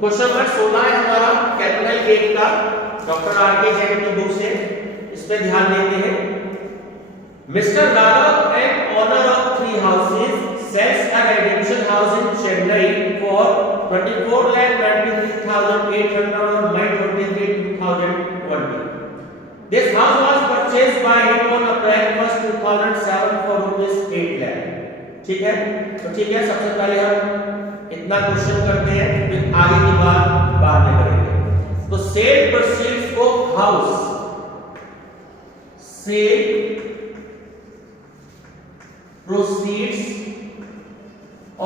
Question number 16 है हमारा capital gain का, डॉक्टर आर.के. जैन की बुक से। इस पे ध्यान देते हैं। Mister Raghav and owner of 3 houses sells a residential house in Chennai for 24,93,800 on May 23, 2020. This house was purchased by him on April 1, 2007 for rupees 8 lakh. ठीक है, तो ठीक है, सबसे पहले हम इतना क्वेश्चन करते हैं, फिर आगे की बात बाद में करेंगे। तो sale proceeds of house, sale proceeds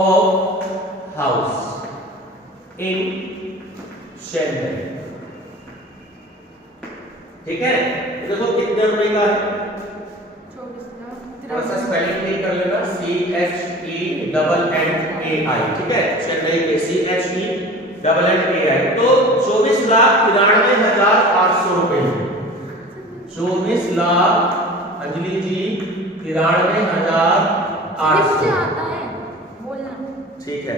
of house in Chennai। ठीक है, देखो कितने रुपए का है, थोड़ा सा स्पेलिंग ठीक कर लेना, CHENNAI। ठीक है, चेन्नई के CHENNAI। तो 24,93,800 रुपए, 24,00,000 अंजलि जी 93,800। ठीक है,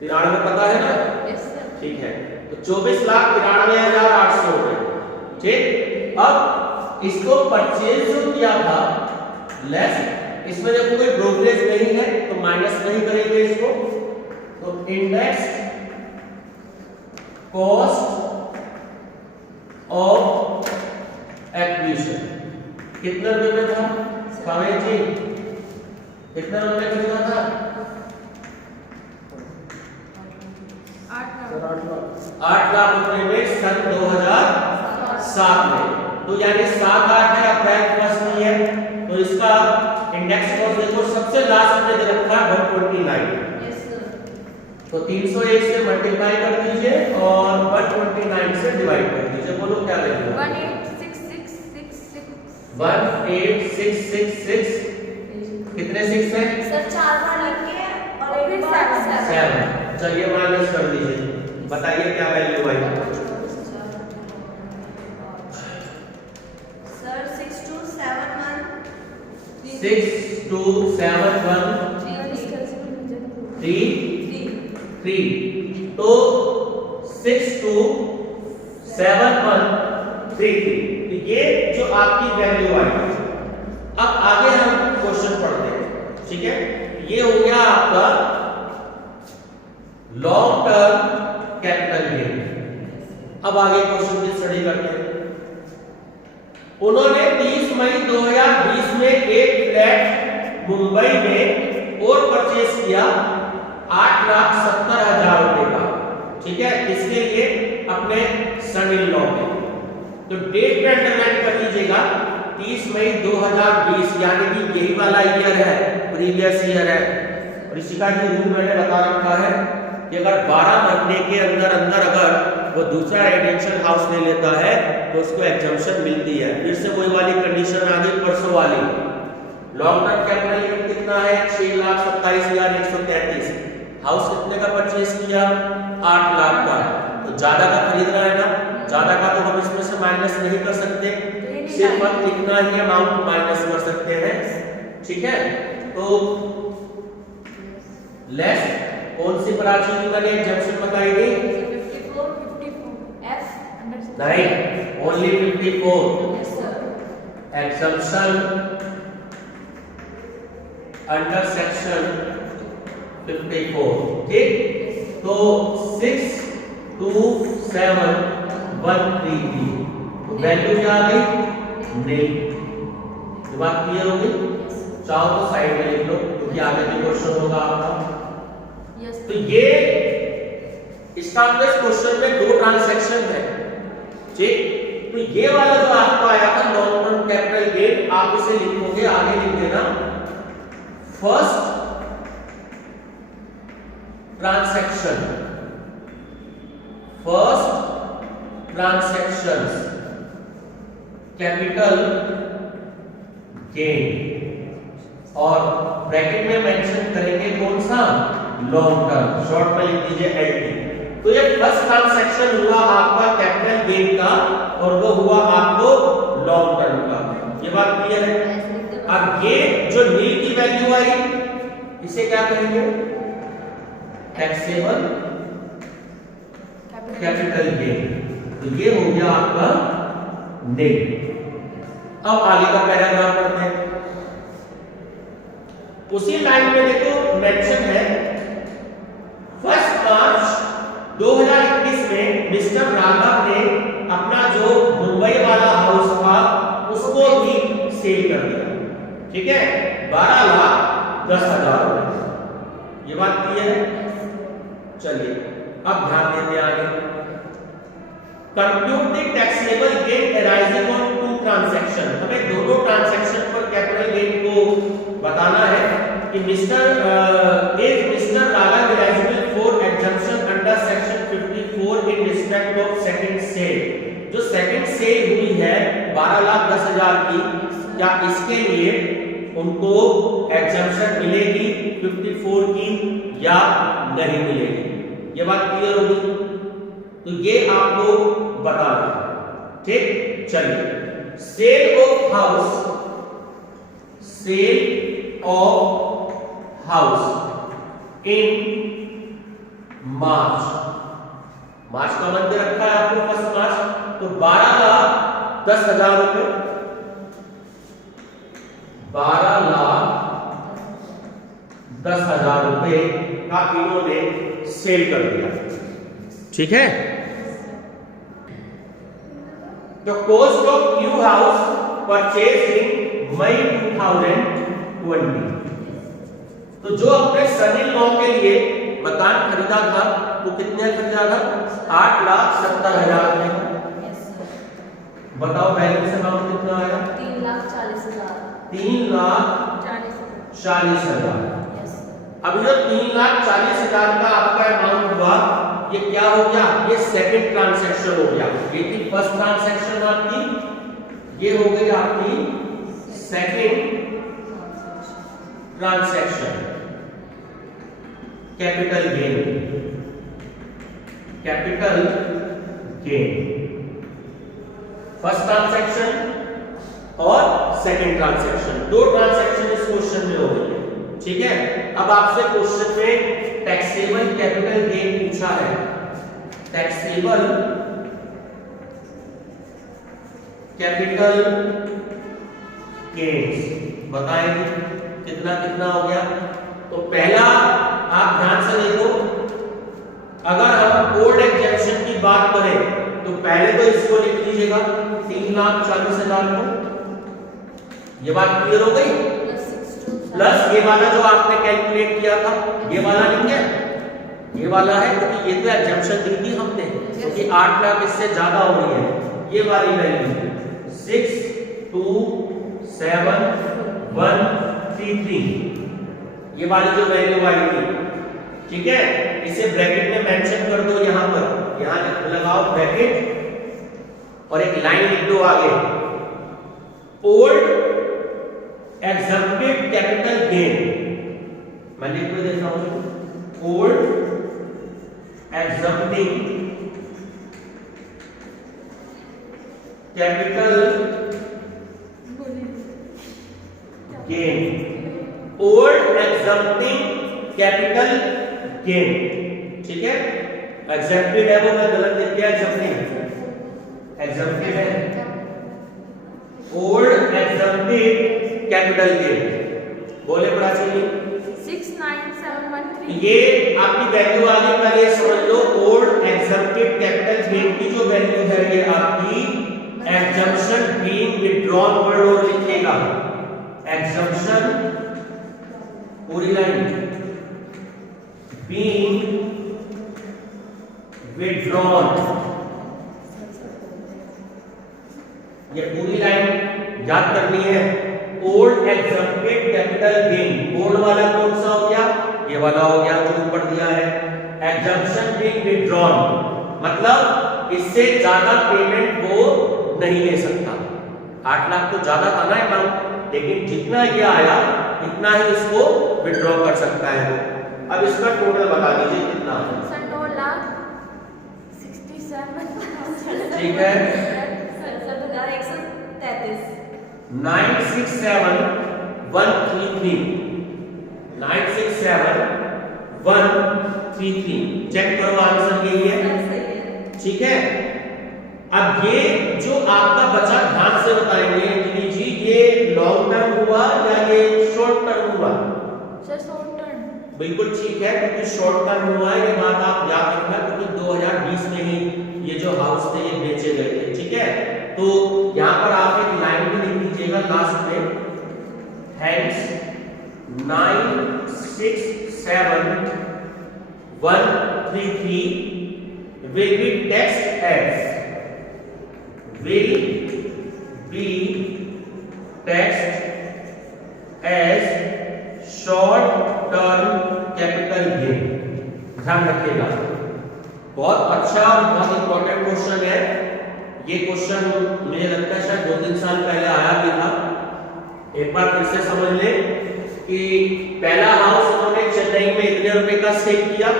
93 पता है ना? Yes sir. ठीक है, तो 24,93,800 रुपए। ठीक, अब इसको परचेज जो किया था लेस, इसमें जब कोई ब्रोकरेज नहीं है तो माइनस नहीं करेंगे इसको, तो इंडेक्स कॉस्ट ऑफ एक्विजिशन कितने रुपए में था काव्य जी? कितने रुपए में कितना था? 8 लाख रुपए में सन 2007 में। तो यानी 7-8 है, अप्रैल फर्स्ट नहीं है, तो इसका इंडेक्स कॉस्ट देखो सबसे लास्ट में दे रखा है 129। Yes sir. तो 301 से मल्टीप्लाई कर दीजिए और 129 से डिवाइड कर दीजिए। बोलो क्या लगेगा? 18666। कितने 6 है सर? 4 बार लिखे और एक बार 7। चलिए माइनस कर दीजिए, बताइए क्या वैल्यू आई? सर 6271 3 तो 627133, ये जो आपकी वैल्यू आई। अब आगे हम क्वेश्चन पढ़ते हैं। ठीक है, ये हो गया आपका लॉन्ग टर्म कैपिटल गेन। अब आगे क्वेश्चन की स्टडी करते हैं। उन्होंने 30 मई 2020 में एक फ्लैट मुंबई में और परचेज किया 8,70,000 रुपए का। ठीक है, इसके लिए अपने सन इन लॉ में। तो डेट पे अंडरलाइन कर लीजिएगा 30 मई 2020, यानी कि यही वाला ईयर है, प्रीवियस ईयर है। और इसी का जो रूल मैंने बता रखा है कि अगर 12 महीने के अंदर अगर वो दूसरा रेजिडेंशियल हाउस ले लेता है तो उसको एग्जम्पशन मिलती है। फिर से वही वाली कंडीशन आ गई परसों वाली। लॉन्ग टर्म कैपिटल गेन कितना है? 6,27,133। हाउस कितने का परचेज किया? 8 लाख का। तो ज्यादा का खरीदना है ना, ज्यादा का तो हम इसमें से माइनस नहीं कर सकते, सिर्फ हम इतना ही अमाउंट माइनस कर सकते हैं। ठीक है, तो लेस कौन सी प्राचीन की मैंने एग्जम्पशन बताई गई? 54 F नहीं, only 54 yes sir. Exemption under section 54। ठीक, तो 627133 वैल्यू क्या आ गई? नहीं। ये बात क्लियर हो गई? चाहो तो साइड में लिख लो क्योंकि आगे भी क्वेश्चन होगा आपका। तो ये इसका इस क्वेश्चन में 2 ट्रांजैक्शन है। ठीक, तो ये वाला जो आपको आया था लॉन्ग टर्म कैपिटल गेन, आप इसे लिखोगे, आगे लिख देना फर्स्ट ट्रांजैक्शन, कैपिटल गेन, और ब्रैकेट में मेंशन करेंगे कौन सा? लॉन्ग टर्म, शॉर्ट में लिख दीजिए LT। तो ये फर्स्ट ट्रांजैक्शन हुआ आपका कैपिटल गेन का और वो हुआ आपको लॉन्ग टर्म का। ये बात क्लियर है? अब ये जो नील की वैल्यू आई इसे क्या कहेंगे? Taxable capital gain. तो ये हो गया आपका नेट। अब आगे का पैराग्राफ पढ़ते हैं। उसी लाइन में देखो मेंशन है 1 मार्च 2021 में मिस्टर राघव ने अपना जो मुंबई वाला हाउस था उसको भी सेल कर दिया। ठीक है, 12,10,000 रुपए। ये बात क्लियर है? चलिए अब ध्यान देते हैं आगे। Compute the taxable gain arising on two transaction. हमें दोनों ट्रांजैक्शन पर कैपिटल गेन को बताना है कि mister Raghav eligible for exemption under section 54 in respect of second sale. जो सेकंड सेल हुई है 12,10,000 की, क्या इसके लिए उनको एग्जम्पशन मिलेगी 54 की या नहीं मिलेगी? ये बात क्लियर होगी? तो ये आपको बताना है। ठीक, चलिए। सेल ऑफ हाउस इन मार्च का मंथ रखा है आपको 1 मार्च। तो 12,10,000 रुपए, 12,10,000 रुपए का इन्होंने सेल कर दिया। ठीक है। The cost of Q house purchased in May 2020। तो जो अपने सन इन लॉ के लिए मकान खरीदा था वो कितने खरीदा था? 8,70,000 में। बताओ बैलेंस अमाउंट कितना आया? 3,40,000। 3,40,000। अब जो 3,40,000 का आपका अमाउंट हुआ, ये क्या हो गया? ये सेकंड ट्रांजैक्शन हो गया। ये थी फर्स्ट ट्रांजैक्शन आपकी, ये हो गई आपकी second transaction. Capital gain first transaction और सेकंड ट्रांजैक्शन, दो ट्रांजैक्शन इस क्वेश्चन में हो गई। ठीक है। अब आपसे क्वेश्चन में टैक्सेबल कैपिटल गेन पूछा है। टैक्सेबल कैपिटल गेन्स बताएंगे कितना कितना हो गया। तो पहला आप ध्यान से देखो, अगर हम ओल्ड एग्जेम्पशन की बात करें तो पहले तो इसको लिख लीजिएगा 3,40,000 को। ये बात क्लियर हो गई? प्लस ये वाला जो आपने कैलकुलेट किया था, ये वाला नहीं है, ये वाला है, क्योंकि ये तो एग्जम्पशन दी थी हमने, क्योंकि 8 लाख इससे ज्यादा हो रही है। ये वाली वैल्यू 627,133, ये वाली जो वैल्यू आई थी। ठीक है, इसे ब्रैकेट में मेंशन कर दो, यहां पर यहां लगाओ ब्रैकेट और एक लाइन लिख दो आगे, ओल्ड एग्जम्प्टेड कैपिटल गेन। मैं लिख के देता हूं, old exempting capital gain, old exempting capital gain. ठीक है, एग्जम्प्टेड है वो मैं गलत लिख दिया, एग्जम्प्टेड है, ओल्ड एग्जम्प्टेड कैपिटल गेन। बोले पड़ा चाहिए 69713। ये आपकी वैल्यू आगे पहले समझ लो। ओल्ड एग्जम्प्टेड कैपिटल गेन की जो वैल्यू है ये आपकी एग्जम्पशन बीइंग विथड्रॉन वर्ड और लिखिएगा, एग्जम्पशन पूरी लाइन बीइंग विथड्रॉन, ये पूरी लाइन याद करनी है। Old exempted capital gain, old वाला कौन सा हो गया? ये वाला हो गया जो ऊपर दिया है। एग्जम्पशन बीइंग विथड्रॉन मतलब इससे ज्यादा पेमेंट वो नहीं ले सकता। 8 लाख तो ज्यादा था ना अमाउंट, लेकिन जितना ये आया इतना ही इसको विथड्रॉ कर सकता है वो। अब इसका टोटल बता दीजिए कितना है? 9,67,000। ठीक है, 9,133। 967,133, 967,133। चेक करो आंसर यही है। ठीक है। अब ये जो आपका बचा ध्यान से बताएंगे जी, ये लॉन्ग टर्म हुआ या ये शॉर्ट टर्म हुआ? Sir short term. बिल्कुल ठीक है, क्योंकि शॉर्ट टर्म हुआ है, ये बात आप याद रखना, क्योंकि 2020 में ही ये जो हाउस थे ये बेचे गए थे, ठीक है। तो यहाँ पर आप एक लाइन भी लिख दीजिएगा लास्ट में, hence 967133 will be taxed as short term capital gain। ध्यान रखिएगा, बहुत अच्छा और बहुत इंपॉर्टेंट क्वेश्चन है ये। क्वेश्चन मुझे लगता है शायद 2-3 साल पहले आया भी था। एक बार फिर से समझ ले कि पहला हाउस उन्होंने चेन्नई में इतने रुपए का सेल किया,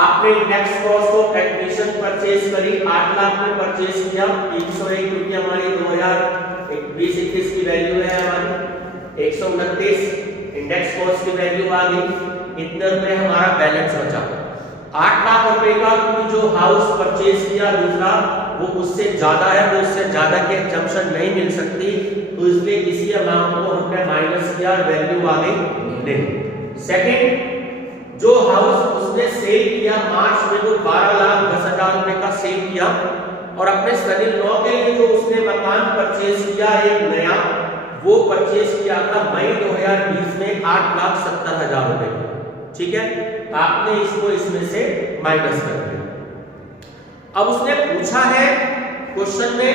आपने next cost of acquisition purchase करी, 8 लाख में परचेज किया, 301 रुपये हमारी 2020-21 की वैल्यू है हमारी, 129 इंडेक्स कॉस्ट की वैल्यू आ गई, इतने रुपए हमारा बैलेंस बचा। 8 लाख रुपए का जो हाउस परचेज किया दूसरा, वो उससे ज्यादा है, तो उससे ज्यादा की एग्जम्पशन नहीं मिल सकती, तो इसलिए इसी अमाउंट को हमने माइनस किया, वैल्यू आ गई नहीं। सेकंड, जो हाउस उसने सेल किया मार्च में, जो 12,10,000 रुपए का सेल किया, और अपने सन इन लॉ के लिए जो उसने मकान परचेज किया एक नया, वो परचेज किया था मई 2020 में 8,70,000 रुपए का, ठीक है। आपने इसको इसमें से माइनस कर दिया। अब उसने पूछा है क्वेश्चन में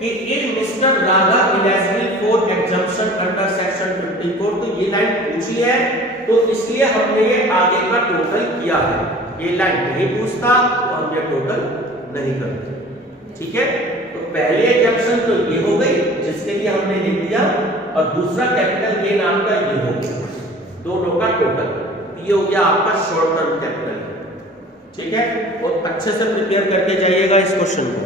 कि if mister Radha eligible for exemption under section 54, तो ये लाइन पूछी है, तो इसलिए हमने ये आगे का टोटल किया है। ये लाइन नहीं पूछता तो हम ये टोटल नहीं करते, ठीक है। तो पहले एग्जम्पशन तो ये हो गई जिसके लिए हमने लिख दिया, और दूसरा कैपिटल गेन आपका ये हो गया, दोनों का टोटल ये हो गया आपका शॉर्ट टर्म कैपिटल, ठीक है। और अच्छे से प्रिपेयर करके जाइएगा इस क्वेश्चन को।